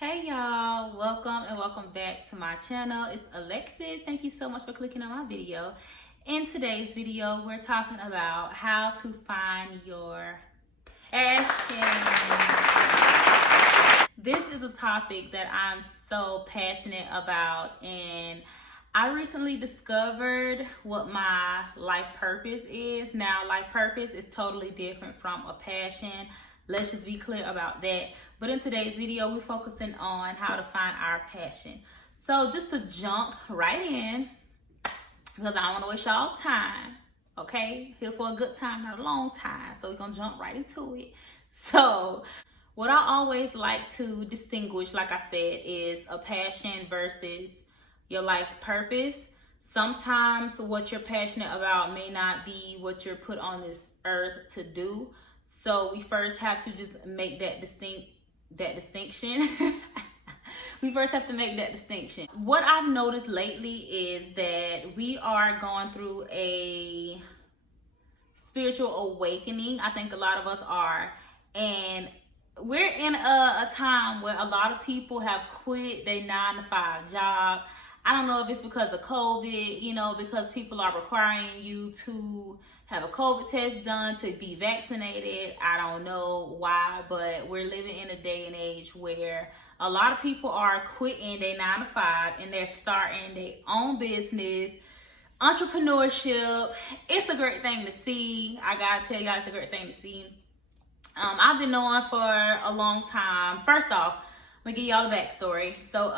Hey y'all, welcome and welcome back to my channel. It's Alexis. Thank you so much for clicking on my video. In today's video, we're talking about how to find your passion. This is a topic that I'm so passionate about, and I recently discovered what my life purpose is. Now, life purpose is totally different from a passion. Let's just be clear about that. But in today's video, we're focusing on how to find our passion. So just to jump right in, because I don't want to waste y'all time, okay? Here for a good time, not a long time. So we're going to jump right into it. So what I always like to distinguish, like I said, is a passion versus your life's purpose. Sometimes what you're passionate about may not be what you're put on this earth to do. So we first have to just make that distinction. We first have to make that distinction. What I've noticed lately is that we are going through a spiritual awakening. I think a lot of us are. And we're in a time where a lot of people have quit their 9-to-5 job. I don't know if it's because of COVID, because people are requiring you to have a COVID test done to be vaccinated. I don't know why, but we're living in a day and age where a lot of people are quitting their 9-to-5 and they're starting their own business. Entrepreneurship, it's a great thing to see. I gotta tell y'all, it's a great thing to see. I've been knowing for a long time. First off, let me give y'all the backstory. So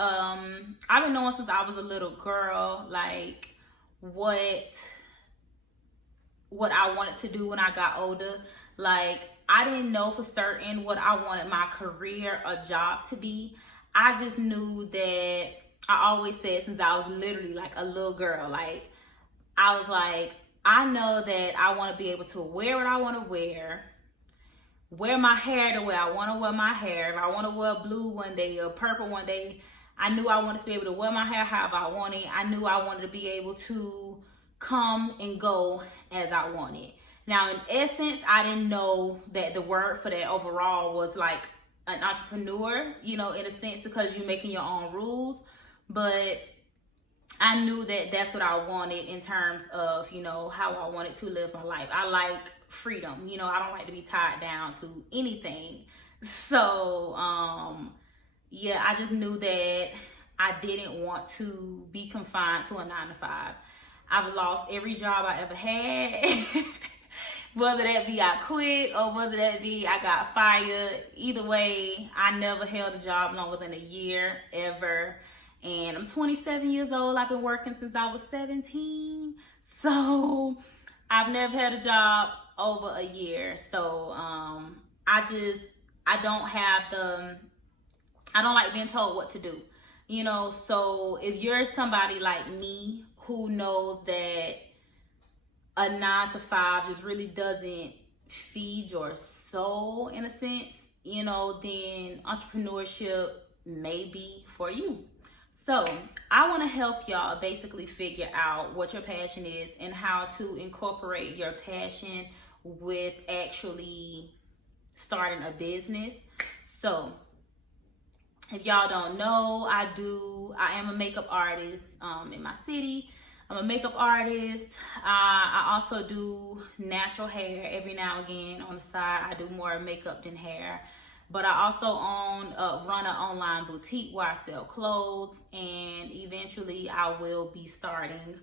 I've been knowing since I was a little girl, like what I wanted to do when I got older. Like, I didn't know for certain what I wanted my career or job to be. I just knew that I always said since I was literally like a little girl, like I was like, I know that I want to be able to wear what I want to wear my hair the way I want to wear my hair. If I want to wear blue one day or purple one day, I knew I wanted to be able to wear my hair however I wanted. I knew I wanted to be able to come and go as I wanted. Now, in essence, I didn't know that the word for that overall was like an entrepreneur, in a sense, because you're making your own rules. But I knew that that's what I wanted in terms of, how I wanted to live my life. I like freedom. I don't like to be tied down to anything. So, yeah, I just knew that I didn't want to be confined to a 9-to-5. I've lost every job I ever had. Whether that be I quit or whether that be I got fired. Either way, I never held a job longer than a year, ever. And I'm 27 years old. I've been working since I was 17. So I've never had a job over a year. So I don't like being told what to do. So if you're somebody like me who knows that a 9-to-5 just really doesn't feed your soul in a sense, then entrepreneurship may be for you. So I want to help y'all basically figure out what your passion is and how to incorporate your passion with actually starting a business. So if y'all don't know, I am a makeup artist in my city. I'm a makeup artist. I also do natural hair every now and again on the side. I do more makeup than hair. But I also run an online boutique where I sell clothes. And eventually I will be starting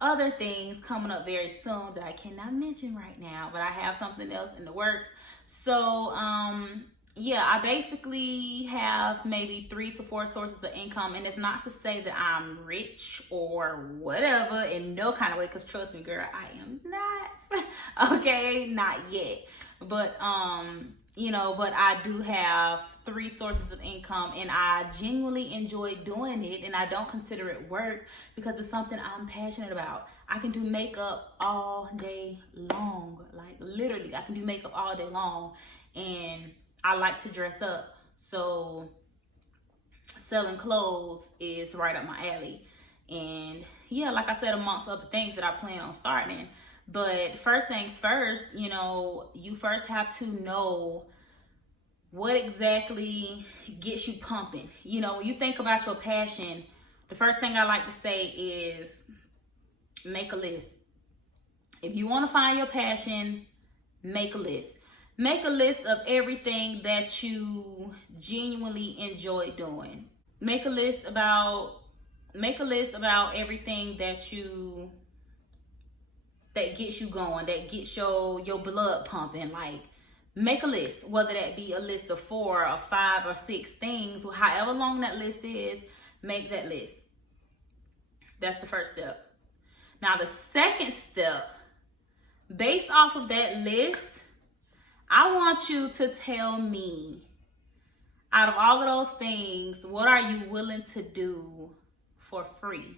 other things coming up very soon that I cannot mention right now. But I have something else in the works. So, yeah, I basically have maybe 3 to 4 sources of income, and it's not to say that I'm rich or whatever in no kind of way, because trust me, girl, I am not. Okay, not yet. But but I do have 3 sources of income, and I genuinely enjoy doing it, and I don't consider it work because it's something I'm passionate about. I can do makeup all day long, like literally, I can do makeup all day long, and I like to dress up, so selling clothes is right up my alley. And yeah, like I said, amongst other things that I plan on starting. But first things first, you first have to know What exactly gets you pumping? You know, when you think about your passion, the first thing I like to say is make a list. If you want to find your passion, make a list. Make a list of everything that you genuinely enjoy doing. Make a list about everything that gets you going, that gets your blood pumping. Like, make a list, whether that be a list of 4 or 5 or 6 things, however long that list is, make that list. That's the first step. Now, the second step, based off of that list, I want you to tell me, out of all of those things, what are you willing to do for free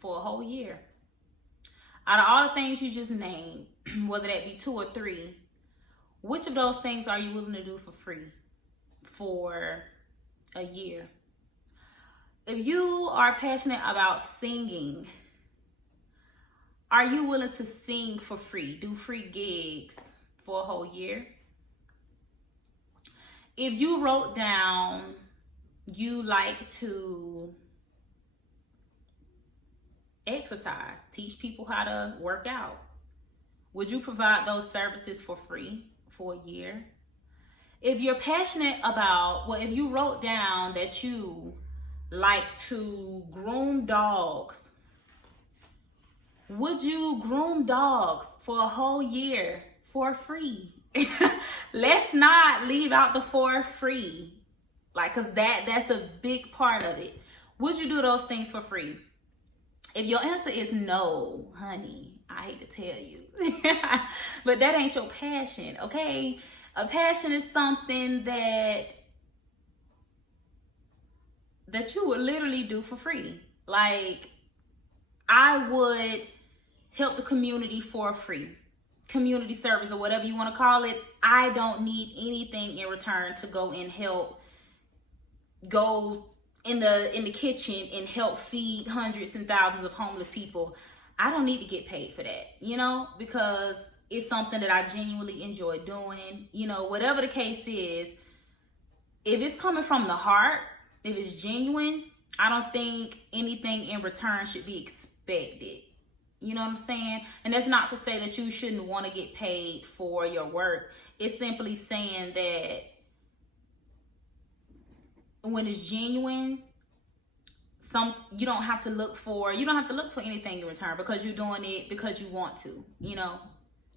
for a whole year? Out of all the things you just named, whether that be 2 or 3, which of those things are you willing to do for free for a year? If you are passionate about singing, are you willing to sing for free, do free gigs for a whole year? If you wrote down you like to exercise, teach people how to work out, would you provide those services for free for a year? If you're passionate about, if you wrote down that you like to groom dogs, would you groom dogs for a whole year for free? Let's not leave out the for free, cause that's a big part of it. Would you do those things for free? If your answer is no, honey, I hate to tell you, but that ain't your passion, okay? A passion is something that you would literally do for free. Like, I would help the community for free. Community service or whatever you want to call it. I don't need anything in return to go and help, go in the kitchen and help feed hundreds and thousands of homeless people. I don't need to get paid for that, because it's something that I genuinely enjoy doing. Whatever the case is, if it's coming from the heart, if it's genuine, I don't think anything in return should be expected. You know what I'm saying? And that's not to say that you shouldn't want to get paid for your work. It's simply saying that when it's genuine, you don't have to look for anything in return, because you're doing it because you want to,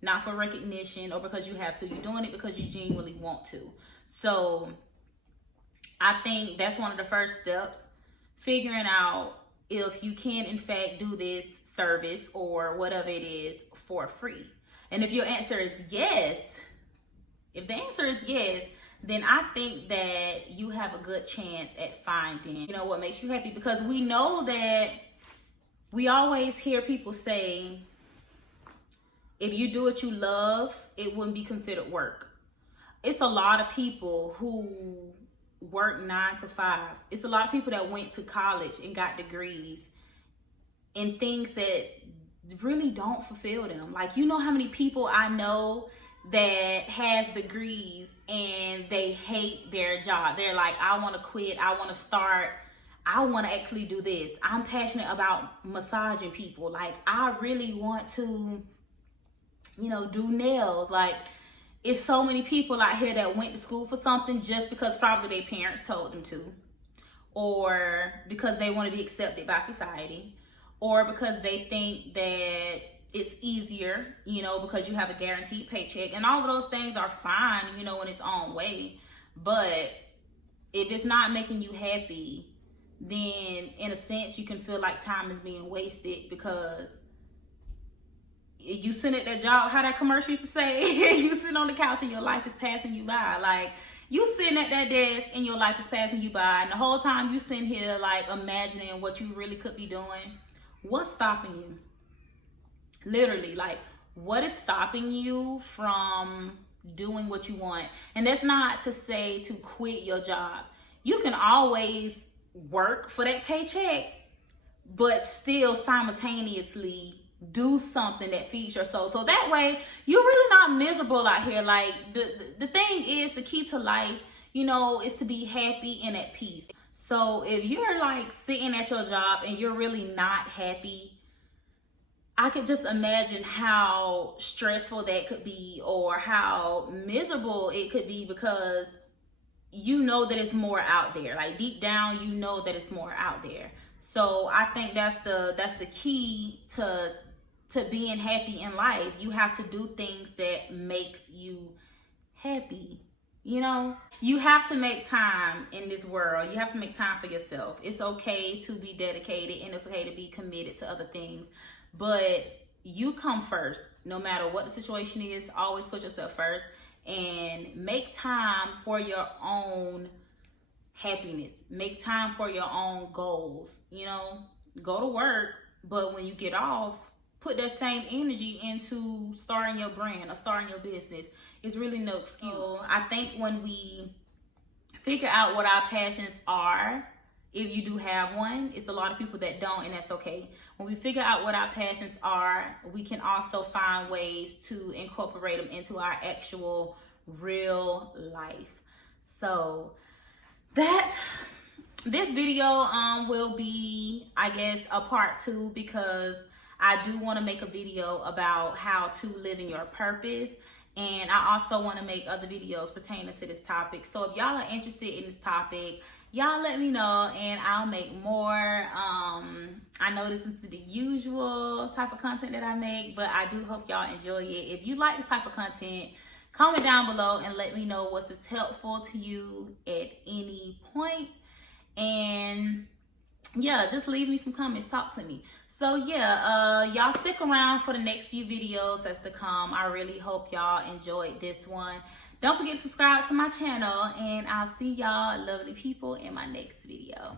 not for recognition or because you have to. You're doing it because you genuinely want to. So I think that's one of the first steps, figuring out if you can in fact do this service or whatever it is for free. And if your answer is yes, then I think that you have a good chance at finding, what makes you happy. Because we know that we always hear people say, if you do what you love, it wouldn't be considered work. It's a lot of people who work 9 to 5s. It's a lot of people that went to college and got degrees in things that really don't fulfill them. Like, how many people I know that has degrees and they hate their job. They're like, I want to quit. I want to start. I want to actually do this. I'm passionate about massaging people. Like, I really want to, do nails. Like, it's so many people out here that went to school for something just because probably their parents told them to, or because they want to be accepted by society, or because they think that it's easier, because you have a guaranteed paycheck. And all of those things are fine, in its own way. But if it's not making you happy, then in a sense you can feel like time is being wasted, because you sitting at that job, how that commercial used to say, you sitting on the couch and your life is passing you by. Like, you sitting at that desk and your life is passing you by, and the whole time you sitting here like imagining what you really could be doing. What's stopping you? Literally, like, what is stopping you from doing what you want? And that's not to say to quit your job. You can always work for that paycheck, but still simultaneously do something that feeds your soul. So that way, you're really not miserable out here. Like, the thing is, the key to life, is to be happy and at peace. So if you're like sitting at your job and you're really not happy, I could just imagine how stressful that could be, or how miserable it could be, because you know that it's more out there. Like deep down, you know that it's more out there. So I think that's the key to being happy in life. You have to do things that makes you happy. You have to make time in this world. You have to make time for yourself. It's okay to be dedicated, and it's okay to be committed to other things, but you come first. No matter what the situation is, always put yourself first and make time for your own happiness. Make time for your own goals. Go to work, but when you get off, put that same energy into starting your brand or starting your business. It's really no excuse. So I think when we figure out what our passions are, if you do have one, it's a lot of people that don't, and that's okay. When we figure out what our passions are, we can also find ways to incorporate them into our actual real life. So this video will be, I guess, a part 2, because I do want to make a video about how to live in your purpose. And I also want to make other videos pertaining to this topic. So if y'all are interested in this topic, y'all let me know and I'll make more. I know this is the usual type of content that I make, but I do hope y'all enjoy it. If you like this type of content, comment down below and let me know what's helpful to you at any point. And yeah, just leave me some comments, talk to me. So yeah, y'all stick around for the next few videos that's to come. I really hope y'all enjoyed this one. Don't forget to subscribe to my channel, and I'll see y'all lovely people in my next video.